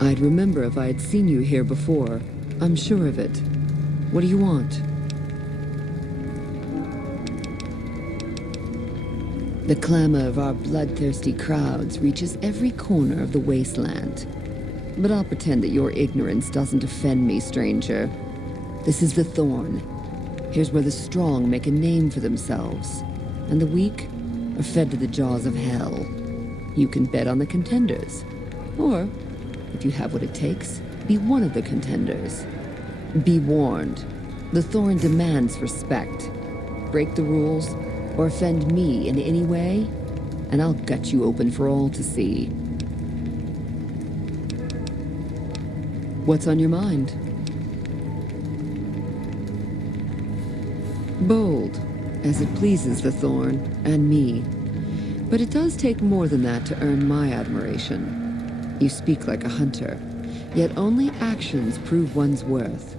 I'd remember if I had seen you here before. I'm sure of it. What do you want? The clamor of our bloodthirsty crowds reaches every corner of the wasteland. But I'll pretend that your ignorance doesn't offend me, stranger. This is the Thorn. Here's where the strong make a name for themselves, and the weak are fed to the jaws of hell. You can bet on the contenders. Or, if you have what it takes, be one of the contenders. Be warned. The Thorn demands respect. Break the rules, or offend me in any way, and I'll gut you open for all to see. What's on your mind? Bold, as it pleases the Thorn, and me. But it does take more than that to earn my admiration. You speak like a hunter, yet only actions prove one's worth.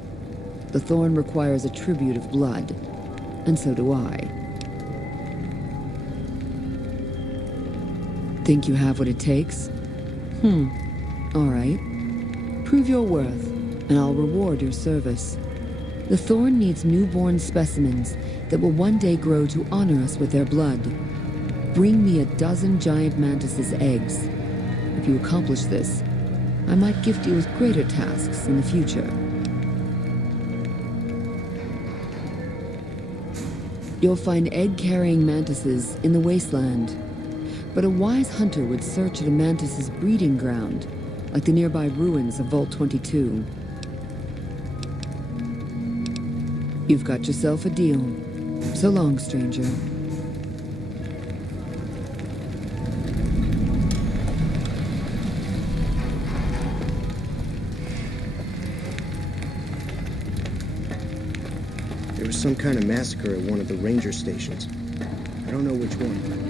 The Thorn requires a tribute of blood, and so do I. Think you have what it takes? All right. Prove your worth, and I'll reward your service. The Thorn needs newborn specimens that will one day grow to honor us with their blood. Bring me 12 giant mantis' eggs. If you accomplish this, I might gift you with greater tasks in the future. You'll find egg-carrying mantises in the wasteland, but a wise hunter would search at a mantis' breeding ground, like the nearby ruins of Vault 22. You've got yourself a deal. So long, stranger. There was some kind of massacre at one of the ranger stations. I don't know which one.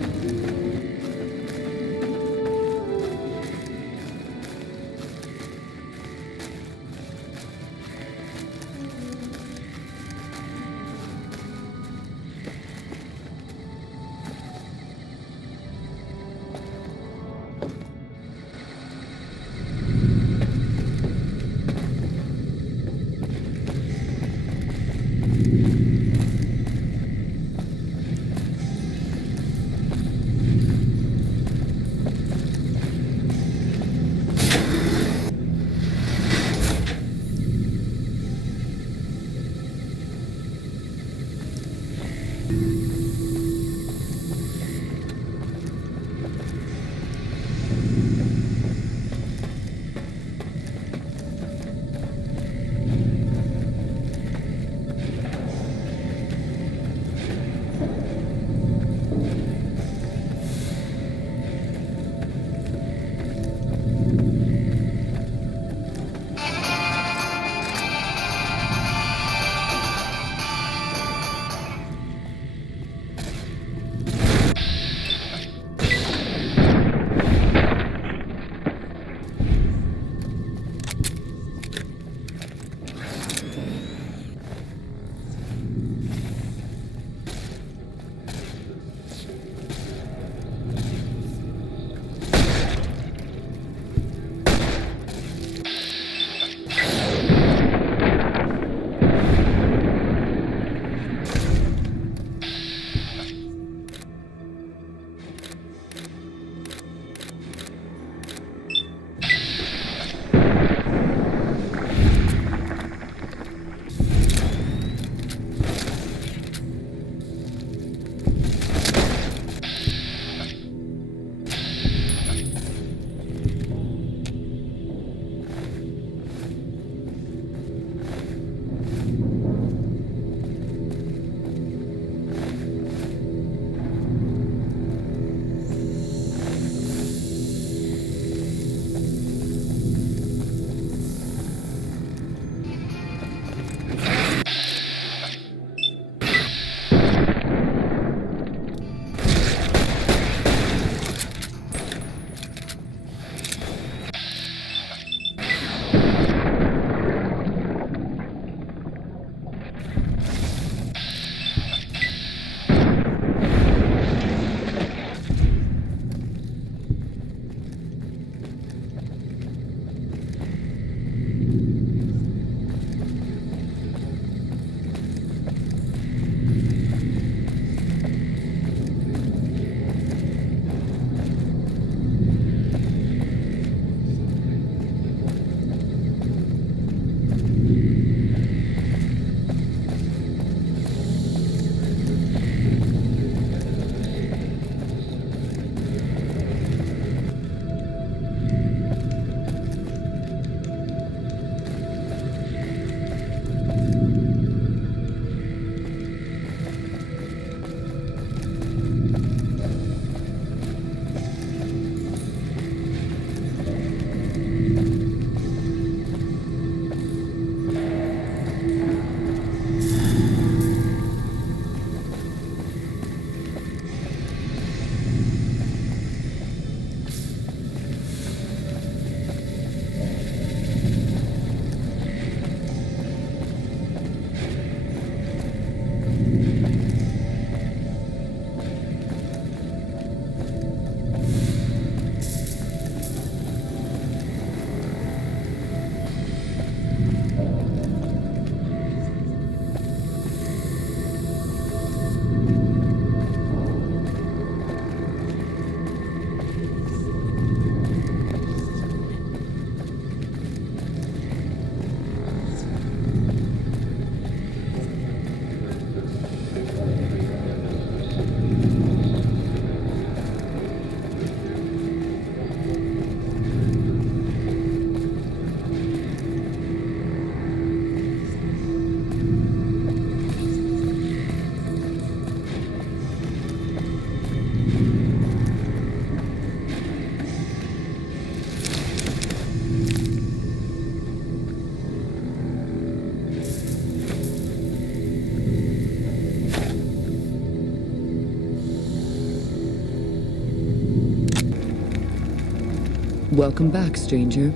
Welcome back, stranger.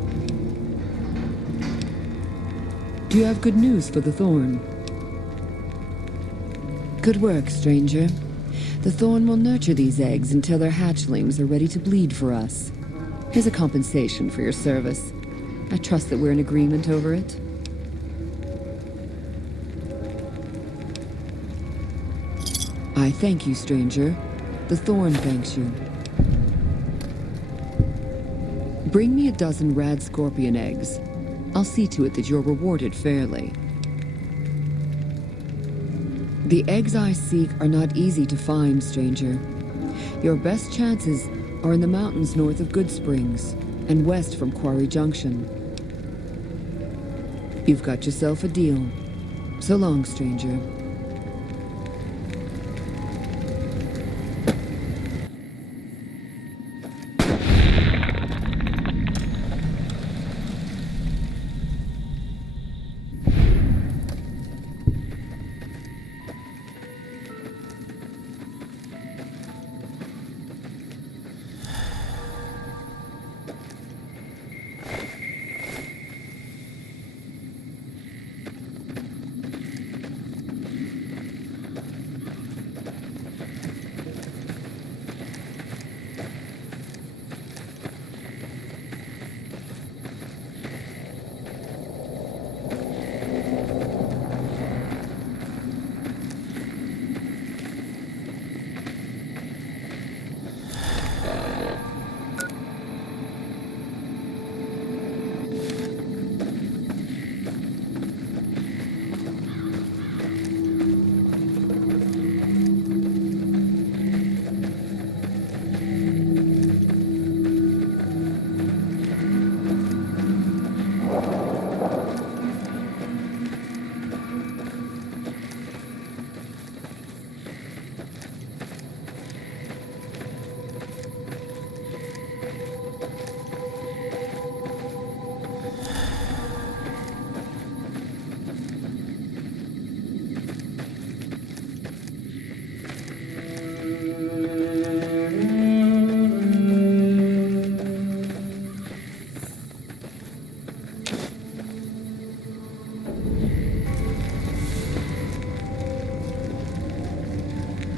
Do you have good news for the Thorn? Good work, stranger. The Thorn will nurture these eggs until their hatchlings are ready to bleed for us. Here's a compensation for your service. I trust that we're in agreement over it. I thank you, stranger. The Thorn thanks you. Bring me a dozen rad scorpion eggs. I'll see to it that you're rewarded fairly. The eggs I seek are not easy to find, stranger. Your best chances are in the mountains north of Good Springs and west from Quarry Junction. You've got yourself a deal. So long, stranger.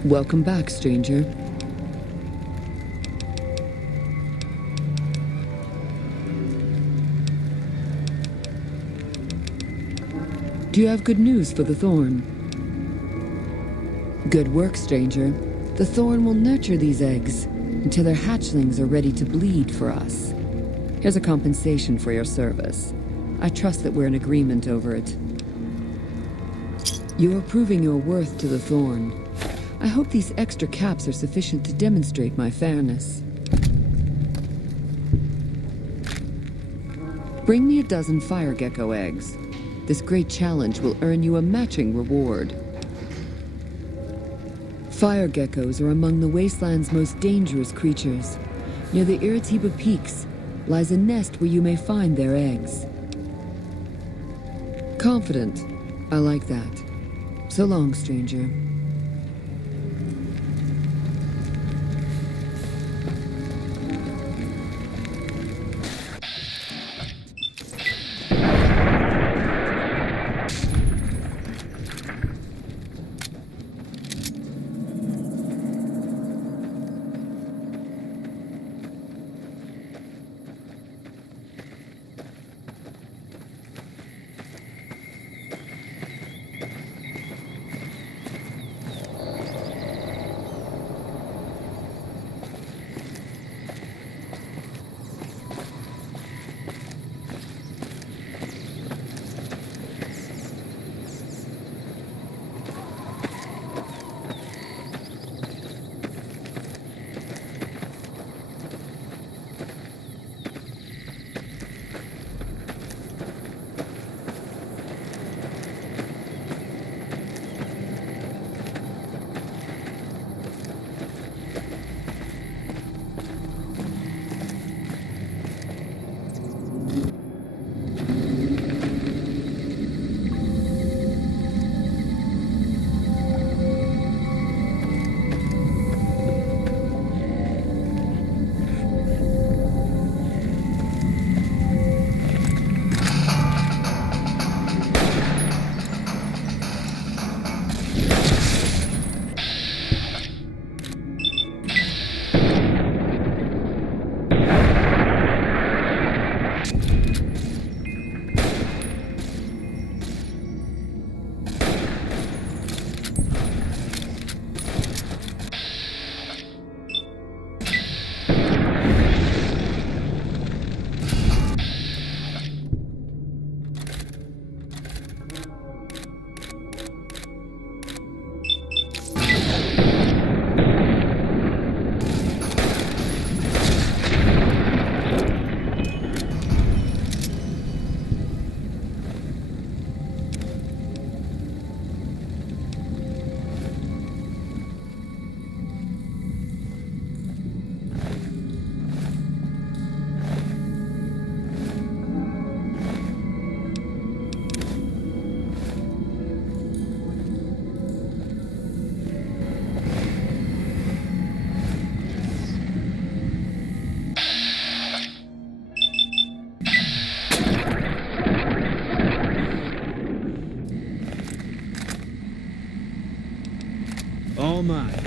Welcome back, stranger. Do you have good news for the Thorn? Good work, stranger. The Thorn will nurture these eggs until their hatchlings are ready to bleed for us. Here's a compensation for your service. I trust that we're in agreement over it. You are proving your worth to the Thorn. I hope these extra caps are sufficient to demonstrate my fairness. Bring me a dozen fire gecko eggs. This great challenge will earn you a matching reward. Fire geckos are among the wasteland's most dangerous creatures. Near the Iritiba Peaks lies a nest where you may find their eggs. Confident. I like that. So long, stranger. am I.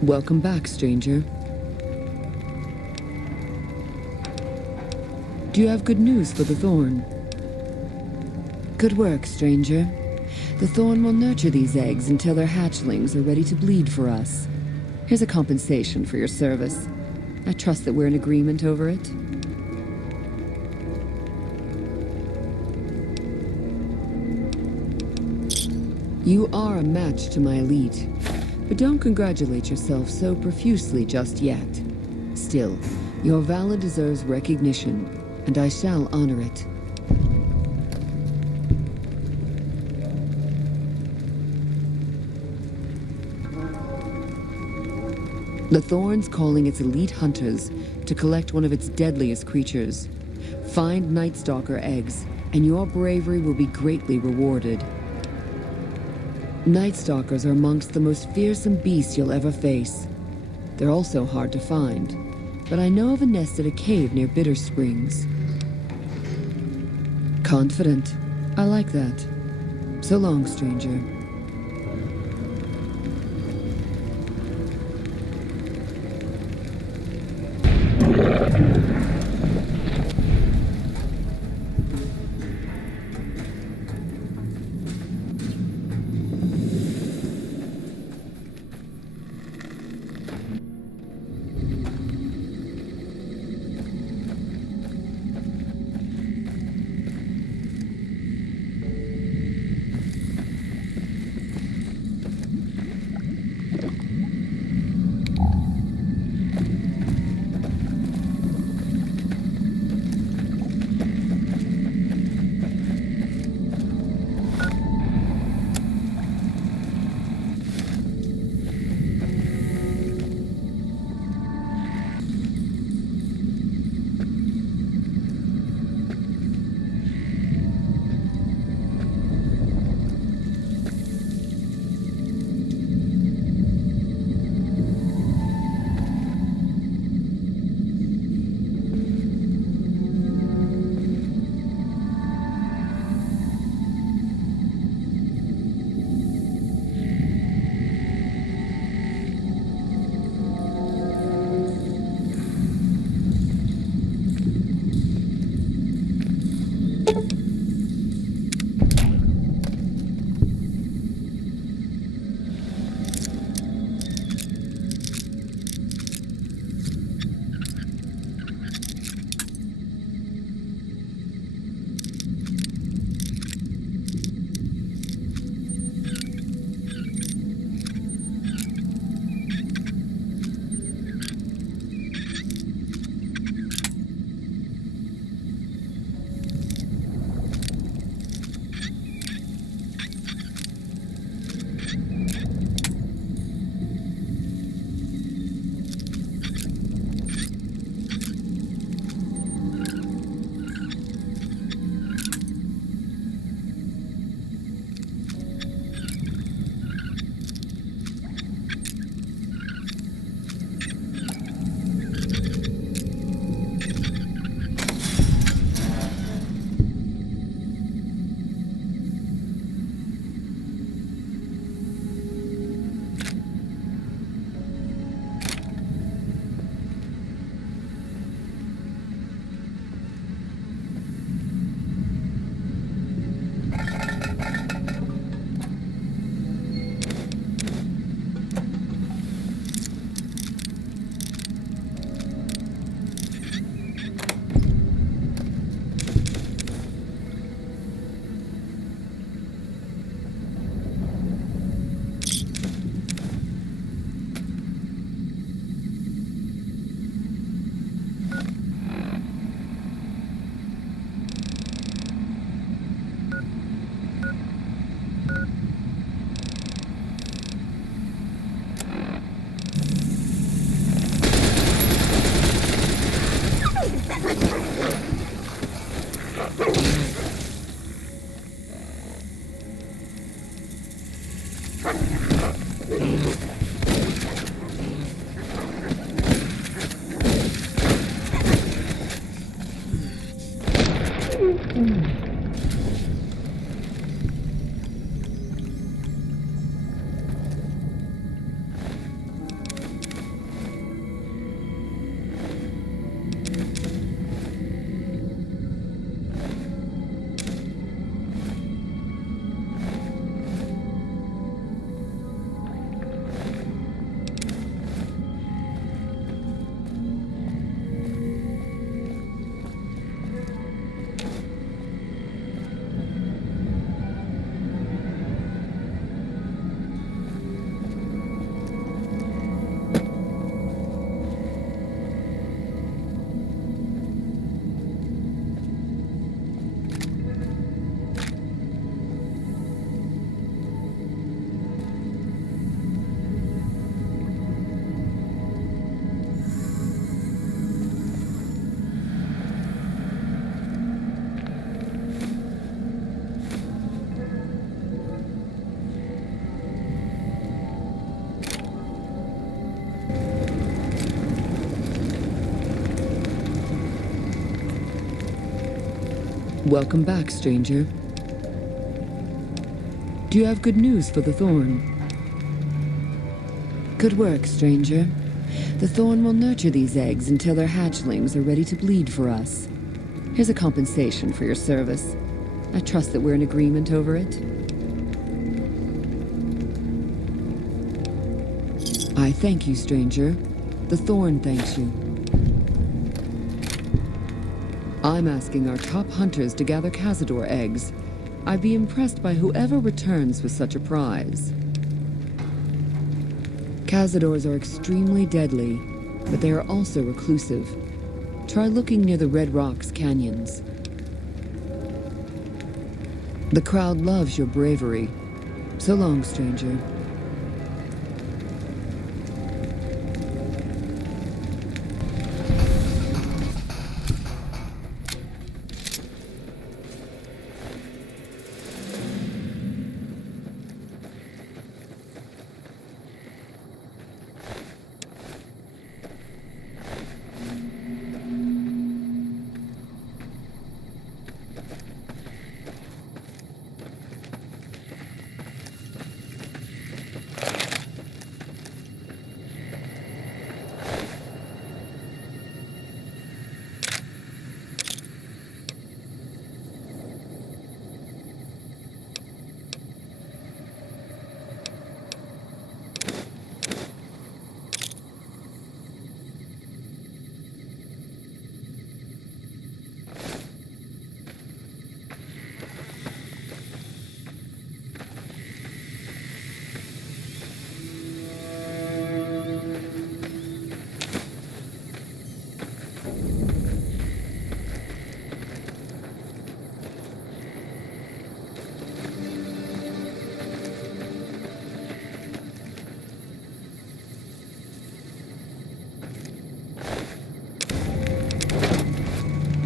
Welcome back, stranger. Do you have good news for the Thorn? Good work, stranger. The Thorn will nurture these eggs until their hatchlings are ready to bleed for us. Here's a compensation for your service. I trust that we're in agreement over it. You are a match to my elite, but don't congratulate yourself so profusely just yet. Still, your valor deserves recognition, and I shall honor it. The Thorn's calling its elite hunters to collect one of its deadliest creatures. Find Night Stalker eggs, and your bravery will be greatly rewarded. Night Stalkers are amongst the most fearsome beasts you'll ever face. They're also hard to find, but I know of a nest at a cave near Bitter Springs. Confident. I like that. So long, stranger. Welcome back, stranger. Do you have good news for the Thorn? Good work, stranger. The Thorn will nurture these eggs until their hatchlings are ready to bleed for us. Here's a compensation for your service. I trust that we're in agreement over it. I thank you, stranger. The Thorn thanks you. I'm asking our top hunters to gather Cazador eggs. I'd be impressed by whoever returns with such a prize. Cazadors are extremely deadly, but they are also reclusive. Try looking near the Red Rocks canyons. The crowd loves your bravery. So long, stranger.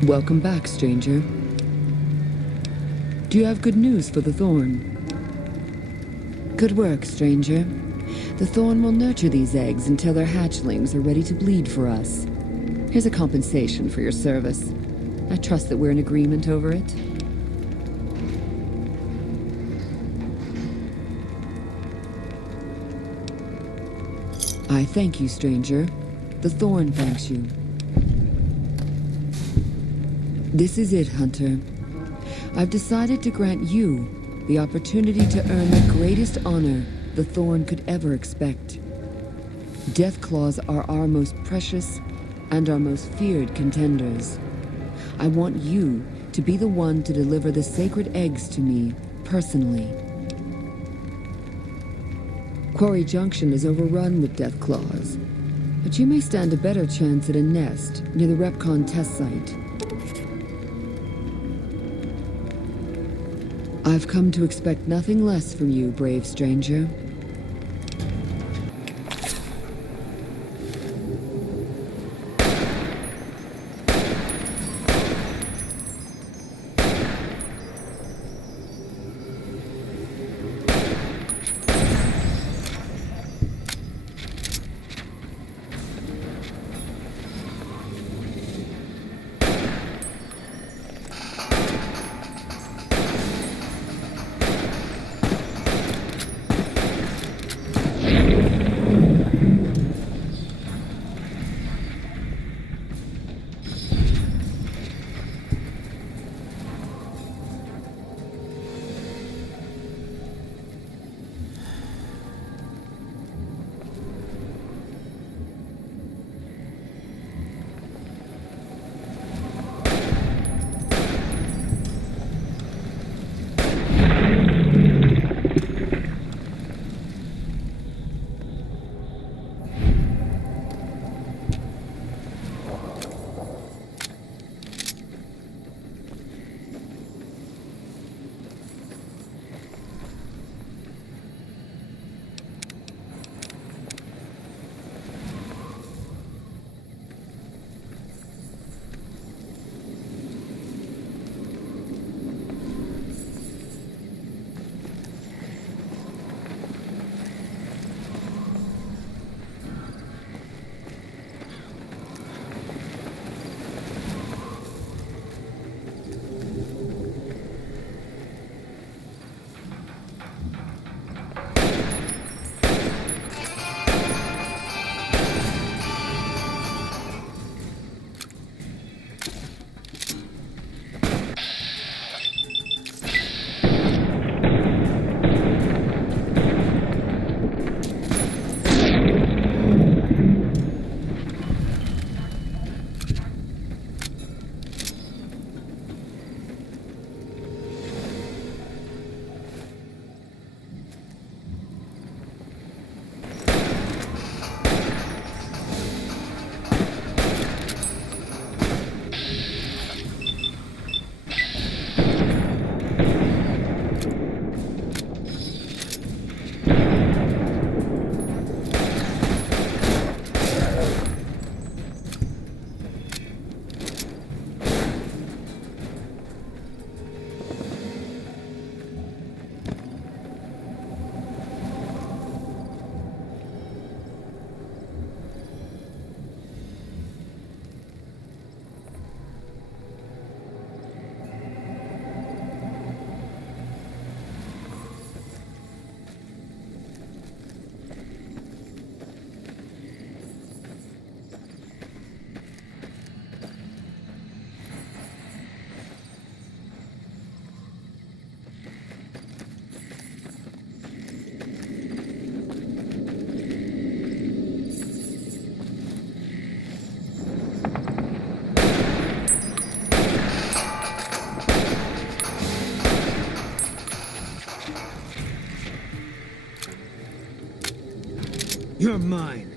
Welcome back, stranger. Do you have good news for the Thorn? Good work, stranger. The Thorn will nurture these eggs until their hatchlings are ready to bleed for us. Here's a compensation for your service. I trust that we're in agreement over it. I thank you, stranger. The Thorn thanks you. This is it, Hunter. I've decided to grant you the opportunity to earn the greatest honor the Thorn could ever expect. Deathclaws are our most precious and our most feared contenders. I want you to be the one to deliver the sacred eggs to me, personally. Quarry Junction is overrun with Deathclaws, but you may stand a better chance at a nest near the Repcon test site. I've come to expect nothing less from you, brave stranger. You're mine.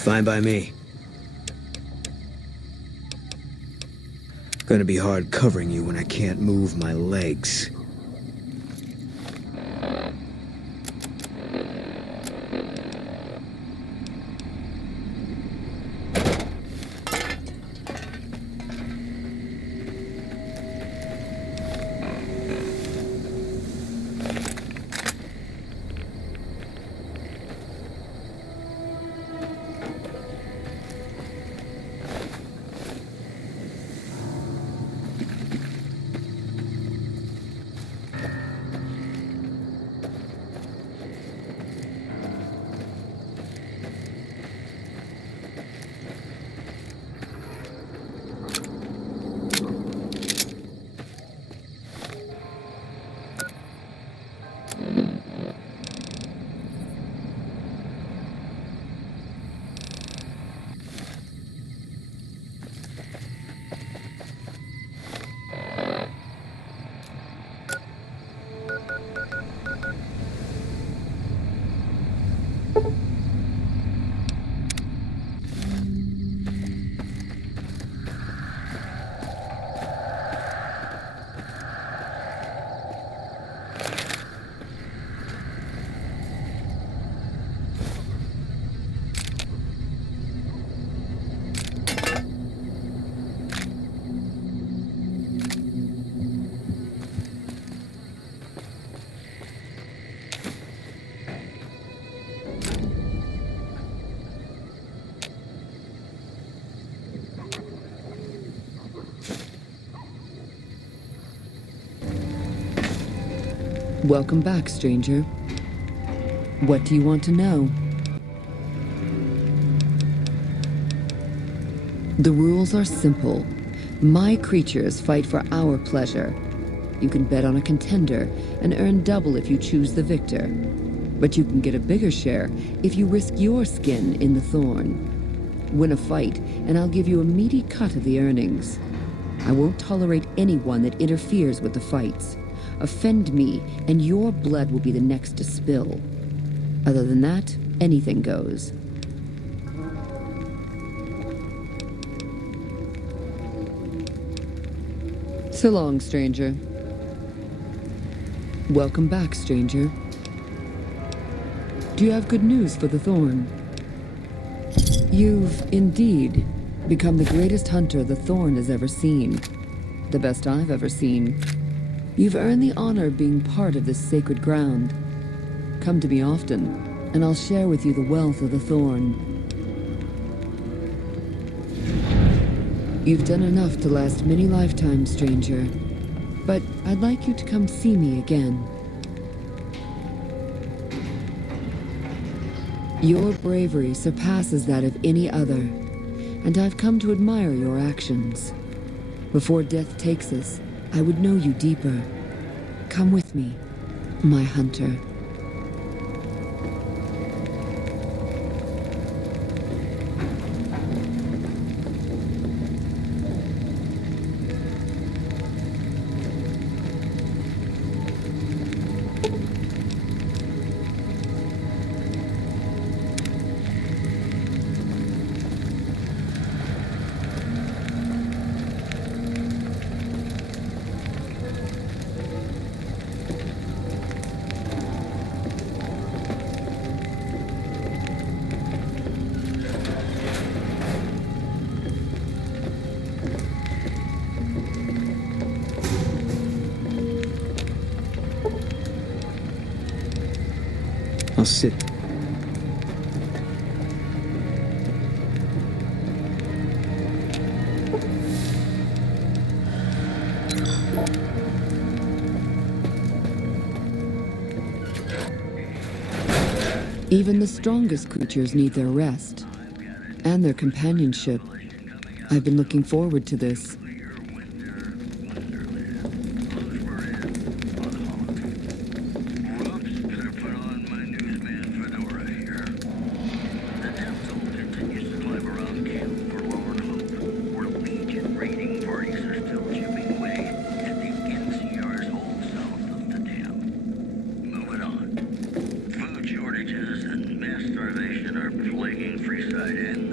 Fine by me. Gonna be hard covering you when I can't move my legs. Welcome back, stranger. What do you want to know? The rules are simple. My creatures fight for our pleasure. You can bet on a contender and earn double if you choose the victor. But you can get a bigger share if you risk your skin in the thorn. Win a fight, and I'll give you a meaty cut of the earnings. I won't tolerate anyone that interferes with the fights. Offend me, and your blood will be the next to spill. Other than that, anything goes. So long, stranger. Welcome back, stranger. Do you have good news for the Thorn? You've, indeed, become the greatest hunter the Thorn has ever seen. The best I've ever seen. You've earned the honor of being part of this sacred ground. Come to me often, and I'll share with you the wealth of the Thorn. You've done enough to last many lifetimes, stranger. But I'd like you to come see me again. Your bravery surpasses that of any other, and I've come to admire your actions. Before death takes us, I would know you deeper. Come with me, my hunter. I'll sit. Even the strongest creatures need their rest and their companionship. I've been looking forward to this. Shortages and mass starvation are plaguing Freeside and the